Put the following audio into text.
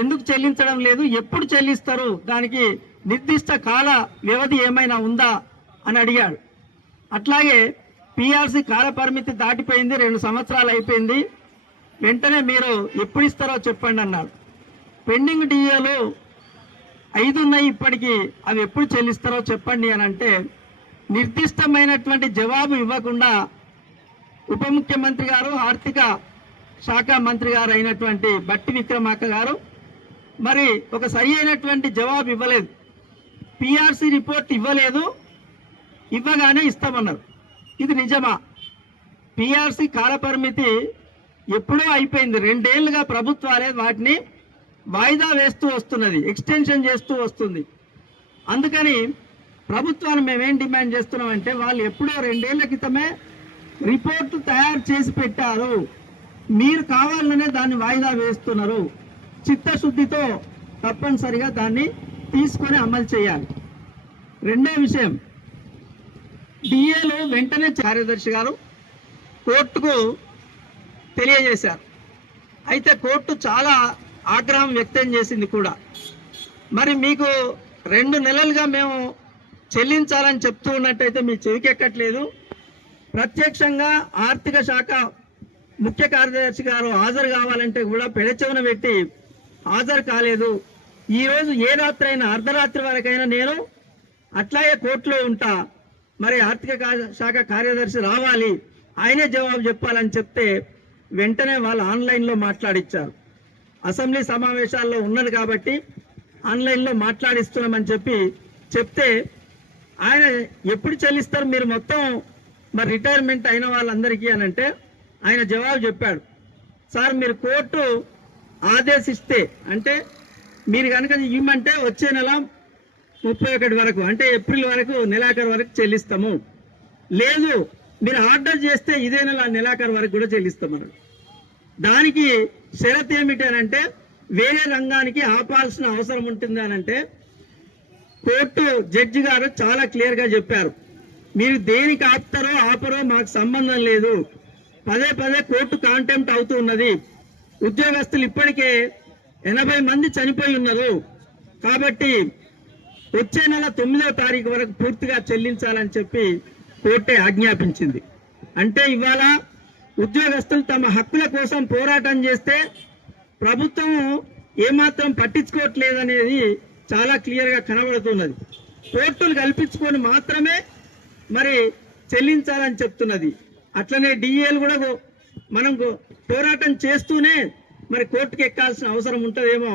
ఎందుకు చెల్లించడం లేదు, ఎప్పుడు చెల్లిస్తారు, దానికి నిర్దిష్ట కాల వ్యవధి ఏమైనా ఉందా అని అడిగాడు. అట్లాగే పిఆర్సీ కాల పరిమితి దాటిపోయింది, 2 సంవత్సరాలు అయిపోయింది, వెంటనే మీరు ఎప్పుడు ఇస్తారో చెప్పండి అన్నాడు. పెండింగ్ డిఏలు 5 ఉన్నాయి ఇప్పటికీ, అవి ఎప్పుడు చెల్లిస్తారో చెప్పండి అని అంటే నిర్దిష్టమైనటువంటి జవాబు ఇవ్వకుండా ఉప ముఖ్యమంత్రి గారు, ఆర్థిక శాఖ మంత్రి గారు అయినటువంటి బట్టి విక్రమార్క గారు మరి ఒక సరి అయినటువంటి జవాబు ఇవ్వలేదు. పిఆర్సీ రిపోర్ట్ ఇవ్వలేదు, ఇవ్వగానే ఇస్తామన్నారు. ఇది నిజమా? పిఆర్సీ కాల పరిమితి ఎప్పుడో అయిపోయింది. 2 ఏళ్లుగా ప్రభుత్వాలే వాటిని వాయిదా వేస్తూ వస్తున్నది, ఎక్స్టెన్షన్ చేస్తూ వస్తుంది. అందుకని ప్రభుత్వాన్ని మేమేం డిమాండ్ చేస్తున్నామంటే, వాళ్ళు ఎప్పుడో 2 ఏళ్ల క్రితమే రిపోర్టు తయారు చేసి పెట్టారు, మీరు కావాలనే దాన్ని వాయిదా వేస్తున్నారు. చిత్తశుద్ధితో తప్పనిసరిగా దాన్ని తీసుకొని అమలు చేయాలి. రెండో విషయం, డిఏలు వెంటనే కార్యదర్శి గారు కోర్టుకు తెలియజేశారు. అయితే కోర్టు చాలా ఆగ్రహం వ్యక్తం చేసింది కూడా. మరి మీకు 2 నెలలుగా మేము చెల్లించాలని చెప్తూ ఉన్నట్టయితే మీ చెవికెక్కట్లేదు. ప్రత్యక్షంగా ఆర్థిక శాఖ ముఖ్య కార్యదర్శి గారు హాజరు కావాలంటే కూడా పెడచెవున పెట్టి హాజరు కాలేదు. ఈరోజు ఏ రాత్రి అయినా, అర్ధరాత్రి వరకైనా నేను అట్లాగే కోర్టులో ఉంటా, మరి ఆర్థిక శాఖ కార్యదర్శి రావాలి, ఆయనే జవాబు చెప్పాలని చెప్తే వెంటనే వాళ్ళు ఆన్లైన్లో మాట్లాడిచ్చారు. అసెంబ్లీ సమావేశాల్లో ఉన్నది కాబట్టి ఆన్లైన్లో మాట్లాడిస్తున్నామని చెప్తే ఆయన ఎప్పుడు చెల్లిస్తారు మీరు మొత్తం మరి రిటైర్మెంట్ అయిన వాళ్ళందరికీ అని అంటే ఆయన జవాబు చెప్పాడు, సార్ మీరు కోర్టు ఆదేశిస్తే, అంటే మీరు కనుక ఇవ్వమంటే వచ్చే నెల 31 వరకు, అంటే ఏప్రిల్ వరకు, నెలాఖరు వరకు చెల్లిస్తాము, లేదు మీరు ఆర్డర్ చేస్తే ఇదే నెలాఖరు వరకు కూడా చెల్లిస్తామన్నాడు. దానికి షరత్ ఏమిటి అని అంటే, వేరే రంగానికి ఆపాల్సిన అవసరం ఉంటుంది అని అంటే కోర్టు జడ్జి గారు చాలా క్లియర్గా చెప్పారు, మీరు దేనికి ఆపుతారో ఆపరో మాకు సంబంధం లేదు, పదే కోర్టు కాంటెంప్ట్ అవుతూ ఉన్నది, ఉద్యోగస్తులు ఇప్పటికే 80 మంది చనిపోయి ఉన్నారు, కాబట్టి వచ్చే నెల 9వ తారీఖు వరకు పూర్తిగా చెల్లించాలని కోర్టే ఆజ్ఞాపించింది. అంటే ఇవాళ ఉద్యోగస్తులు తమ హక్కుల కోసం పోరాటం చేస్తే ప్రభుత్వం ఏమాత్రం పట్టించుకోవట్లేదనేది చాలా క్లియర్గా కనబడుతున్నది. కోర్టులు కల్పించుకొని మాత్రమే మరి చెల్లించాలని చెప్తున్నది. అట్లనే డిఏలు కూడా మనం పోరాటం చేస్తూనే మరి కోర్టుకు ఎక్కాల్సిన అవసరం ఉంటుందేమో.